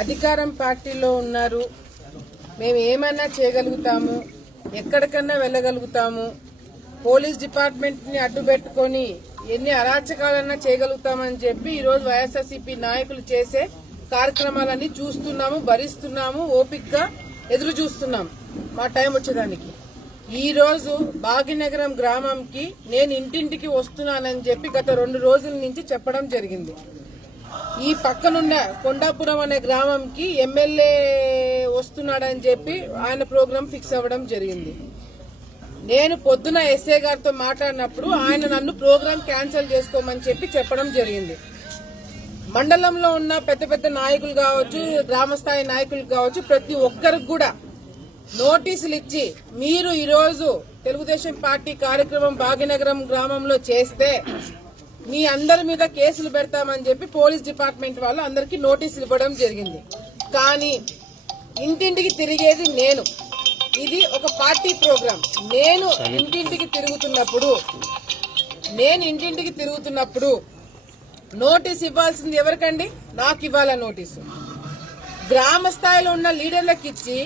అధికారం పార్టీలో ఉన్నారు, మేము ఏమన్నా చేయగలుగుతాము, ఎక్కడికన్నా వెళ్ళగలుగుతాము, పోలీస్ డిపార్ట్మెంట్ని అడ్డు పెట్టుకొని ఎన్ని అరాచకాలన్నా చేయగలుగుతామని చెప్పి ఈరోజు వైఎస్ఆర్సీపీ నాయకులు చేసే కార్యక్రమాలన్నీ చూస్తున్నాము, భరిస్తున్నాము, ఓపికగా ఎదురు చూస్తున్నాం మా టైం వచ్చేదానికి. ఈ రోజు భాగ్యనగరం గ్రామంకి నేను ఇంటింటికి వస్తున్నానని చెప్పి గత 2 రోజుల నుంచి చెప్పడం జరిగింది. ఈ పక్కనున్న కొండాపురం అనే గ్రామంకి ఎమ్మెల్యే వస్తున్నాడని చెప్పి ఆయన ప్రోగ్రాం ఫిక్స్ అవ్వడం జరిగింది. నేను పొద్దున ఎస్ఐ గారితో మాట్లాడినప్పుడు ఆయన నన్ను ప్రోగ్రాం క్యాన్సిల్ చేసుకోమని చెప్పి చెప్పడం జరిగింది. మండలంలో ఉన్న పెద్ద పెద్ద నాయకులు కావచ్చు, గ్రామస్థాయి నాయకులు కావచ్చు, ప్రతి ఒక్కరికి కూడా నోటీసులు ఇచ్చి మీరు ఈరోజు తెలుగుదేశం పార్టీ కార్యక్రమం భాగ్యనగరం గ్రామంలో చేస్తే మీ అందరి మీద కేసులు పెడతామని చెప్పి పోలీస్ డిపార్ట్మెంట్ వాళ్ళు అందరికీ నోటీసులు ఇవ్వడం జరిగింది. కానీ ఇంటింటికి తిరిగేది నేను, ఇది ఒక పార్టీ ప్రోగ్రాం. నేను ఇంటింటికి తిరుగుతున్నప్పుడు నోటీస్ ఇవ్వాల్సింది ఎవరికండి? నాకు ఇవ్వాల నోటీసు. గ్రామ స్థాయిలో ఉన్న లీడర్లకు ఇచ్చి,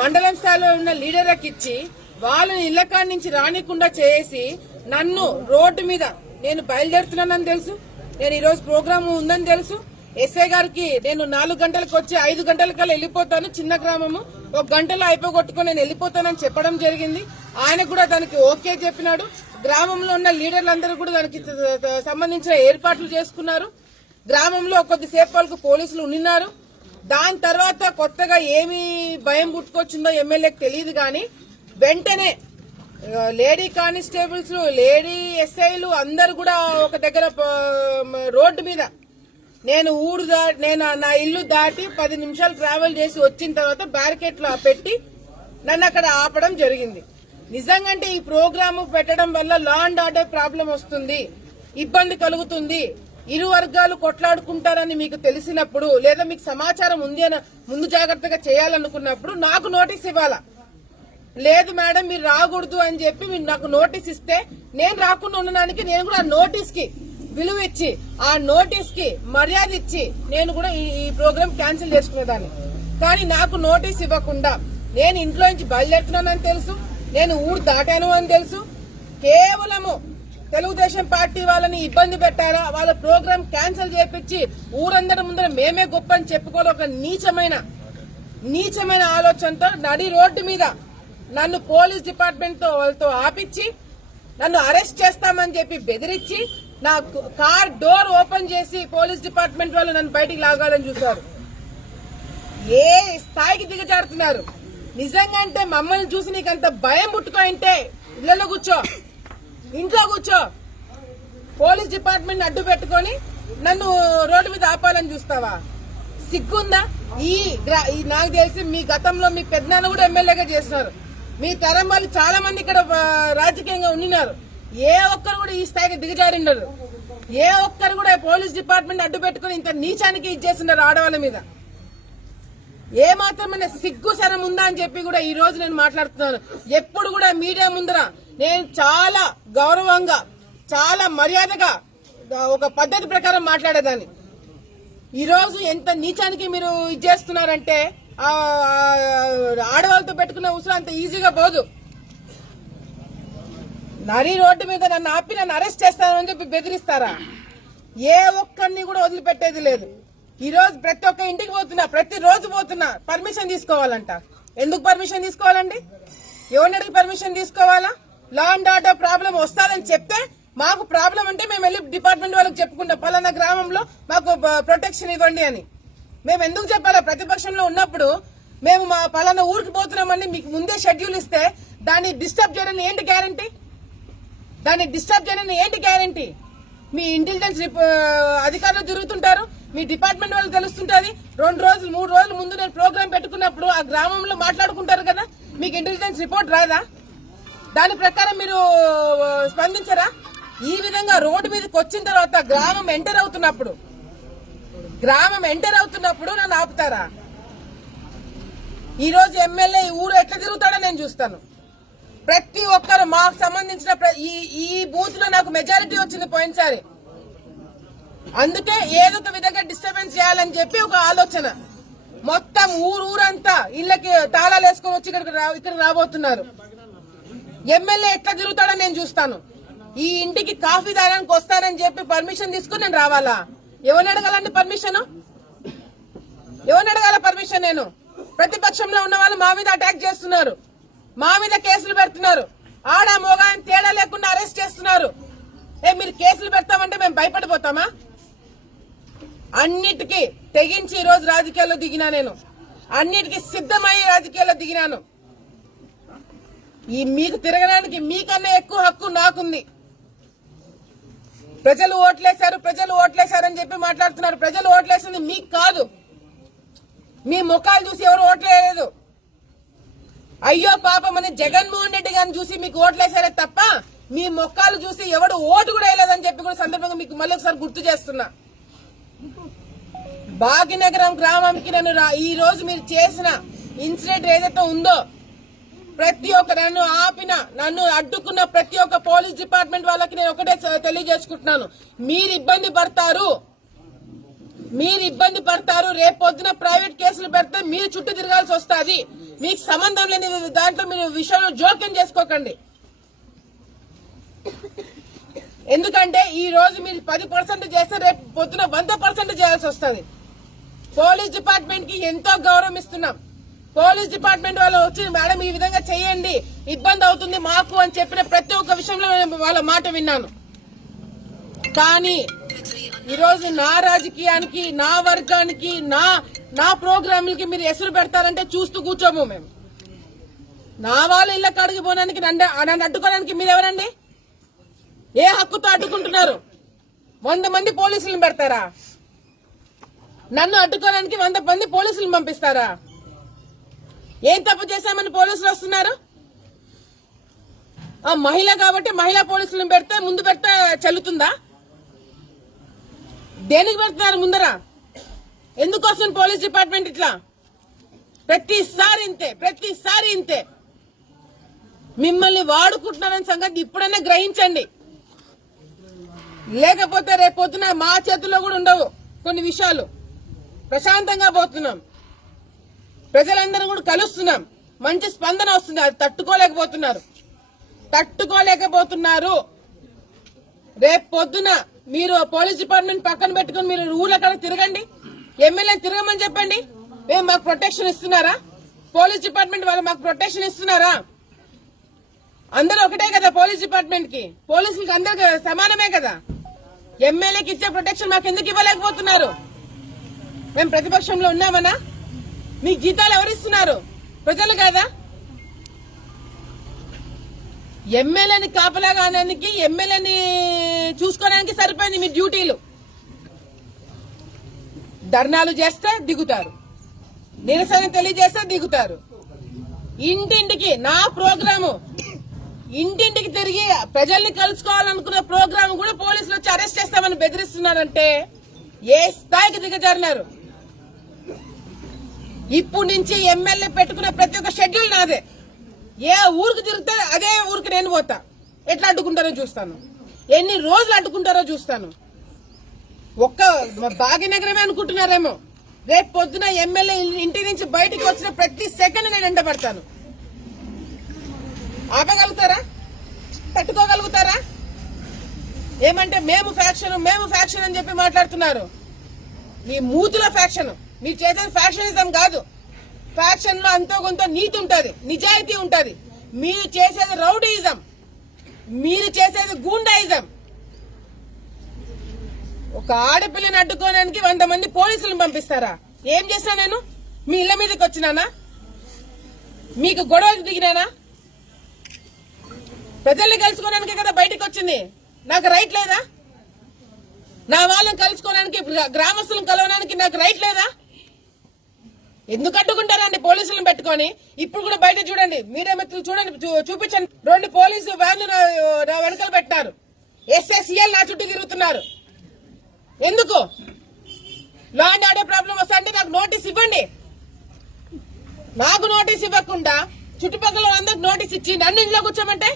మండలం స్థాయిలో ఉన్న లీడర్లకు ఇచ్చి వాళ్ళని ఇళ్లకాడి నుంచి రానికుండా చేసి నన్ను రోడ్డు మీద నేను బయలుదేరుతున్నానని తెలుసు, నేను ఈరోజు ప్రోగ్రాము ఉందని తెలుసు. ఎస్ఐ గారికి నేను 4 గంటలకు వచ్చి 5 గంటలకల్లా వెళ్ళిపోతాను, చిన్న గ్రామము 1 గంటలో అయిపోగొట్టుకుని నేను వెళ్ళిపోతానని చెప్పడం జరిగింది. ఆయన కూడా దానికి ఓకే చెప్పినాడు. గ్రామంలో ఉన్న లీడర్లందరూ కూడా దానికి సంబంధించిన ఏర్పాట్లు చేసుకున్నారు. గ్రామంలో కొద్దిసేపు వాళ్ళకు పోలీసులు ఉన్నారు. దాని తర్వాత కొత్తగా ఏమి భయం పుట్టుకొచ్చిందో ఎమ్మెల్యేకి తెలియదు. కానీ వెంటనే లేడీ కానిస్టేబుల్స్, లేడీ ఎస్ఐలు అందరు కూడా ఒక దగ్గర రోడ్డు మీద నేను నా ఇల్లు దాటి 10 నిమిషాలు ట్రావెల్ చేసి వచ్చిన తర్వాత బ్యారికేడ్లు పెట్టి నన్ను అక్కడ ఆపడం జరిగింది. నిజంగా ఈ ప్రోగ్రాము పెట్టడం వల్ల లా అండ్ ఆర్డర్ ప్రాబ్లం వస్తుంది, ఇబ్బంది కలుగుతుంది, ఇరు వర్గాలు కొట్లాడుకుంటారని మీకు తెలిసినప్పుడు, లేదా మీకు సమాచారం ఉంది అని ముందు జాగ్రత్తగా చేయాలనుకున్నప్పుడు నాకు నోటీస్ ఇవ్వాలా. లేదు మేడం మీరు రాకూడదు అని చెప్పి మీరు నాకు నోటీస్ ఇస్తే నేను రాకుండా ఉండడానికి నేను కూడా ఆ నోటీస్ కి విలువ ఇచ్చి, ఆ నోటీస్ కి మర్యాద ఇచ్చి నేను కూడా ఈ ప్రోగ్రాం క్యాన్సిల్ చేసుకునేదాన్ని. కానీ నాకు నోటీస్ ఇవ్వకుండా నేను ఇంట్లో నుంచి బయలుదేరుతున్నానని తెలుసు, నేను ఊరు దాటాను అని తెలుసు. కేవలము తెలుగుదేశం పార్టీ వాళ్ళని ఇబ్బంది పెట్టారా, వాళ్ళ ప్రోగ్రాం క్యాన్సిల్ చేపించి ఊరందరి ముందర మేమే గొప్ప అని చెప్పుకోవాలి ఒక నీచమైన ఆలోచనతో నడి రోడ్డు మీద నన్ను పోలీస్ డిపార్ట్మెంట్ తో వాళ్ళతో ఆపిచ్చి నన్ను అరెస్ట్ చేస్తామని చెప్పి బెదిరించి నా కార్ డోర్ ఓపెన్ చేసి పోలీస్ డిపార్ట్మెంట్ వాళ్ళు నన్ను బయటికి లాగాలని చూశారు. ఏ స్థాయికి దిగజారుతున్నారు. నిజంగా అంటే మమ్మల్ని చూసి నీకంత భయం పుట్టుకోయింటే ఇళ్లలో కూర్చో, ఇంట్లో కూర్చో. పోలీస్ డిపార్ట్మెంట్ అడ్డు పెట్టుకొని నన్ను రోడ్డు మీద ఆపాలని చూస్తావా? సిగ్గుందా? నాకు తెలిసి మీ గతంలో మీ పెద్దనాన్న కూడా ఎమ్మెల్యేగా చేసినారు. మీ తరం వాళ్ళు చాలా మంది ఇక్కడ రాజకీయంగా ఉండినారు. ఏ ఒక్కరు కూడా ఈ స్థాయికి దిగజారినారు. ఏ ఒక్కరు కూడా పోలీస్ డిపార్ట్మెంట్ అడ్డు పెట్టుకుని ఇంత నీచానికి ఇచ్చేస్తున్నారు ఆడవాళ్ళ మీద. ఏ మాత్రమైనా సిగ్గు శరం ఉందా అని చెప్పి కూడా ఈ రోజు నేను మాట్లాడుతున్నాను. ఎప్పుడు కూడా మీడియా ముందర నేను చాలా గౌరవంగా, చాలా మర్యాదగా, ఒక పద్ధతి ప్రకారం మాట్లాడేదాన్ని. ఈ రోజు ఎంత నీచానికి మీరు ఇచ్చేస్తున్నారంటే ఆడవాళ్ళతో పెట్టుకున్న ఉసురు అంత ఈజీగా పోదు. నరి రోడ్డు మీద నన్ను ఆపి నన్ను అరెస్ట్ చేస్తానని చెప్పి బెదిరిస్తారా? ఏ ఒక్కరిని కూడా వదిలిపెట్టేది లేదు. ఈ రోజు ప్రతి ఒక్క ఇంటికి పోతున్నా, ప్రతిరోజు పోతున్నా, పర్మిషన్ తీసుకోవాలంట. ఎందుకు పర్మిషన్ తీసుకోవాలండి? ఎవరిని అడిగి పర్మిషన్ తీసుకోవాలా? లా అండ్ ఆర్డర్ ప్రాబ్లం వస్తాదని చెప్తే మాకు ప్రాబ్లం అంటే మేము వెళ్ళి డిపార్ట్మెంట్ వాళ్ళకి చెప్పుకుంటాం, పలానా గ్రామంలో మాకు ప్రొటెక్షన్ ఇవ్వండి అని. మేము ఎందుకు చెప్పాలా? ప్రతిపక్షంలో ఉన్నప్పుడు మేము మా పలానా ఊరికి పోతున్నామని మీకు ముందే షెడ్యూల్ ఇస్తే దాన్ని డిస్టర్బ్ చేయడం ఏంటి గ్యారంటీ? మీ ఇంటెలిజెన్స్ అధికారులు తిరుగుతుంటారు, మీ డిపార్ట్మెంట్ వాళ్ళు తెలుస్తుంటది. 2 రోజులు 3 రోజుల ముందు నేను ప్రోగ్రాం పెట్టుకున్నప్పుడు ఆ గ్రామంలో మాట్లాడుకుంటారు కదా, మీకు ఇంటెలిజెన్స్ రిపోర్ట్ రాదా? దాని ప్రకారం మీరు స్పందించరా? ఈ విధంగా రోడ్డు మీదకి వచ్చిన తర్వాత గ్రామం ఎంటర్ అవుతున్నప్పుడు నన్ను ఆపుతారా? ఈ రోజు ఎమ్మెల్యే ఈ ఊరు ఎట్లా తిరుగుతాడో నేను చూస్తాను. ప్రతి ఒక్కరు మాకు సంబంధించిన ఈ బూత్ లో నాకు మెజారిటీ వచ్చింది పోయినసారి. అందుకే ఏదో ఒక విధంగా డిస్టర్బెన్స్ చేయాలని చెప్పి ఒక ఆలోచన. మొత్తం ఊరంతా ఇళ్ళకి తాళాలు వేసుకొని వచ్చి ఇక్కడ రాబోతున్నారు. ఎమ్మెల్యే ఎట్లా తిరుగుతాడో నేను చూస్తాను. ఈ ఇంటికి కాఫీ తాగడానికి వస్తానని చెప్పి పర్మిషన్ తీసుకుని నేను రావాలా? ఎవరిని అడగాలండి పర్మిషన్? ఎవరిని అడగాల పర్మిషన్? నేను ప్రతిపక్షంలో ఉన్న వాళ్ళు మా మీద అటాక్ చేస్తున్నారు, మా మీద కేసులు పెడుతున్నారు, ఆడ మోగా తేడా లేకుండా అరెస్ట్ చేస్తున్నారు. మీరు కేసులు పెడతామంటే మేము భయపడిపోతామా? అన్నిటికీ తెగించి ఈ రోజు రాజకీయాల్లో దిగినా, నేను అన్నిటికీ సిద్ధమయ్యే రాజకీయాల్లో దిగినాను. ఈ మీకు తిరగడానికి మీకన్నా ఎక్కువ హక్కు నాకుంది. ప్రజలు ఓట్లేశారని చెప్పి మాట్లాడుతున్నారు. ప్రజలు ఓట్లేసింది మీకు కాదు. మీ ముఖాలు చూసి ఎవరు ఓట్లేదు. అయ్యో పాపం అని జగన్మోహన్ రెడ్డి గారిని చూసి మీకు ఓట్లేశారే తప్ప మీ ముఖాలు చూసి ఎవడు ఓటు కూడా వేయలేదని చెప్పి కూడా సందర్భంగా మీకు మళ్ళీ ఒకసారి గుర్తు చేస్తున్నా. భాగ్యనగరం గ్రామంకి ఈ రోజు మీరు చేసిన ఇన్సిడెంట్ ఏదైతే ఉందో, ప్రతి ఒక్క నన్ను అడ్డుకున్న ప్రతి ఒక్క పోలీస్ డిపార్ట్మెంట్ వాళ్ళకి నేను ఒకటే తెలియజేసుకుంటున్నాను. మీరు ఇబ్బంది పడతారు. రేపు పొద్దున ప్రైవేట్ కేసులు పెడితే మీరు చుట్టూ తిరగాల్సి వస్తుంది. మీకు సంబంధం లేని దాంట్లో మీరు విషయంలో జోక్యం చేసుకోకండి. ఎందుకంటే ఈ రోజు మీరు 10% చేస్తే రేపు పొద్దున 100% చేయాల్సి వస్తుంది. పోలీస్ డిపార్ట్మెంట్ కి ఎంతో గౌరవం ఇస్తున్నాం. పోలీస్ డిపార్ట్మెంట్ వాళ్ళు వచ్చి మేడం ఈ విధంగా చేయండి, ఇబ్బంది అవుతుంది మాకు అని చెప్పిన ప్రతి ఒక్క విషయంలో వాళ్ళ మాట విన్నాను. కానీ ఈరోజు నా రాజకీయానికి, నా వర్గానికి, నా ప్రోగ్రాంలకి మీరు ఎసురు పెడతారంటే చూస్తూ కూర్చోము. మేము నా వాళ్ళ ఇళ్ళ కాడికి పోవడానికి నన్ను అడ్డుకోవడానికి మీరెవరండి? ఏ హక్కుతో అడ్డుకుంటున్నారు? 100 మంది పోలీసులను పెడతారా? నన్ను అడ్డుకోవడానికి 100 మంది పోలీసులను పంపిస్తారా? ఏం తప్పు చేశామని పోలీసులు వస్తున్నారు? ఆ మహిళ కాబట్టి మహిళా పోలీసులను ముందు పెడితే చెల్లుతుందా? దేనికి పెడుతున్నారు ముందర? ఎందుకోసం పోలీస్ డిపార్ట్మెంట్ ఇట్లా? ప్రతిసారి ఇంతే. మిమ్మల్ని వాడుకుంటున్నారని సంగతి ఇప్పుడైనా గ్రహించండి. లేకపోతే రేపు పొద్దున మా చేతుల్లో కూడా ఉండవు కొన్ని విషయాలు. ప్రశాంతంగా పోతున్నాం, ప్రజలందరూ కూడా కలుస్తున్నాం, మంచి స్పందన వస్తుంది. అది తట్టుకోలేకపోతున్నారు. రేపు పొద్దున మీరు పోలీస్ డిపార్ట్మెంట్ పక్కన పెట్టుకుని మీరు ఊళ్ళో అక్కడ తిరగండి, ఎమ్మెల్యేని తిరగమని చెప్పండి. మేము మాకు ప్రొటెక్షన్ ఇస్తున్నారా? పోలీస్ డిపార్ట్మెంట్ వాళ్ళు మాకు ప్రొటెక్షన్ ఇస్తున్నారా? అందరూ ఒకటే కదా పోలీస్ డిపార్ట్మెంట్ కి, పోలీసులకి అందరికి సమానమే కదా. ఎమ్మెల్యేకి ఇచ్చే ప్రొటెక్షన్ మాకు ఎందుకు ఇవ్వలేకపోతున్నారు? మేము ప్రతిపక్షంలో ఉన్నామనా? మీకు జీతాలు ఎవరిస్తున్నారు? ప్రజలు కదా. ఎమ్మెల్యేని కాపలాగానికి, ఎమ్మెల్యేని చూసుకోవడానికి సరిపోయింది మీ డ్యూటీలు. ధర్నాలు చేస్తే దిగుతారు, నిరసన తెలియజేస్తే దిగుతారు. ఇంటింటికి నా ప్రోగ్రాము, ఇంటింటికి తిరిగి ప్రజల్ని కలుసుకోవాలనుకున్న ప్రోగ్రామ్ కూడా పోలీసులు వచ్చి అరెస్ట్ చేస్తామని బెదిరిస్తున్నారంటే ఏ స్థాయికి దిగజారినారు? ఇప్పుడు నుంచి ఎమ్మెల్యే పెట్టుకున్న ప్రతి ఒక్క షెడ్యూల్ నాదే. ఏ ఊరికి తిరిగితే అదే ఊరికి నేను పోతా. ఎట్లా అడ్డుకుంటారో చూస్తాను, ఎన్ని రోజులు అడ్డుకుంటారో చూస్తాను. ఒక్క భాగ్యనగరమే అనుకుంటున్నారేమో. రేపు పొద్దున ఎమ్మెల్యే ఇంటి నుంచి బయటికి వచ్చిన ప్రతి సెకండ్ నేను ఎండబడతాను. ఆపగలుగుతారా? తట్టుకోగలుగుతారా? ఏమంటే మేము ఫ్యాక్షన్ అని చెప్పి మాట్లాడుతున్నారు. మీ మూతుల ఫ్యాక్షన్. మీరు చేసేది ఫ్యాక్షనిజం కాదు. ఫ్యాక్షన్ లో అంతో కొంత నీతి ఉంటది, నిజాయితీ ఉంటది. మీరు చేసేది రౌడీయిజం, మీరు చేసేది గూండాయిజం. ఒక ఆడపిల్లని అడ్డుకోవడానికి 100 మంది పోలీసులను పంపిస్తారా? ఏం చేసినా నేను? మీ ఇళ్ల మీదకి వచ్చినానా? మీకు గొడవకి దిగినానా? ప్రజల్ని కలుసుకోవడానికే కదా బయటకు వచ్చింది. నాకు రైట్ లేదా? నా వాళ్ళని కలుసుకోవడానికి, గ్రామస్తులను కలవడానికి నాకు రైట్ లేదా? ఎందుకు అడ్డుకుంటారండి పోలీసులను పెట్టుకొని? ఇప్పుడు కూడా బయట చూడండి, మీడియా మిత్రులు చూడండి, చూపించండి. 2 పోలీసు వ్యాన్లు నా వెనకాల పెట్టారు. ఎస్ఎస్ఎల్ నా చుట్టూ తిరుగుతున్నారు. ఎందుకు? లా అండ్ ఆర్డర్ ప్రాబ్లం వస్తా అంటే నాకు నోటీస్ ఇవ్వండి. నాకు నోటీస్ ఇవ్వకుండా చుట్టుపక్కల అందరికి నోటీస్ ఇచ్చి నన్ను ఇంట్లో కూర్చోమంటే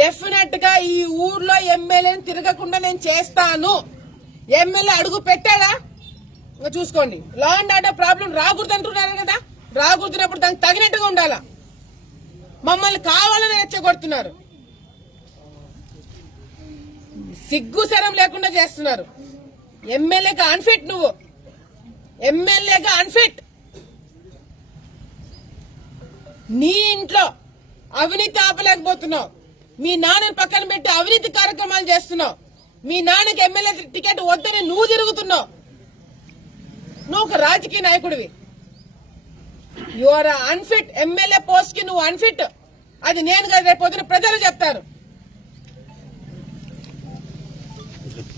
డెఫినెట్ గా ఈ ఊర్లో ఎమ్మెల్యేని తిరగకుండా నేను చేస్తాను. ఎమ్మెల్యే అడుగు పెట్టాడా? ఇంకా చూసుకోండి. లా అండ్ ఆర్డర్ ప్రాబ్లం రాకూడదు అంటున్నారు కదా, రాకూడదున్నప్పుడు దానికి తగినట్టుగా ఉండాలా. మమ్మల్ని కావాలని రెచ్చగొడుతున్నారు, సిగ్గు శరం లేకుండా చేస్తున్నారు. ఎమ్మెల్యేగా అన్ఫిట్, నువ్వు ఎమ్మెల్యేగా అన్ఫిట్. నీ ఇంట్లో అవినీతి ఆపలేకపోతున్నావు, మీ నాన్నని పక్కన పెట్టి అవినీతి కార్యక్రమాలు చేస్తున్నావు, మీ నాన్నకి ఎమ్మెల్యే టికెట్ వద్దని నువ్వు తిరుగుతున్నావు. నువ్వు ఒక రాజకీయ నాయకుడివి, you are unfit. MLA post కి నువ్వు అన్ఫిట్. అది నేను కదా రేపు పొద్దున ప్రజలు చెప్తారు.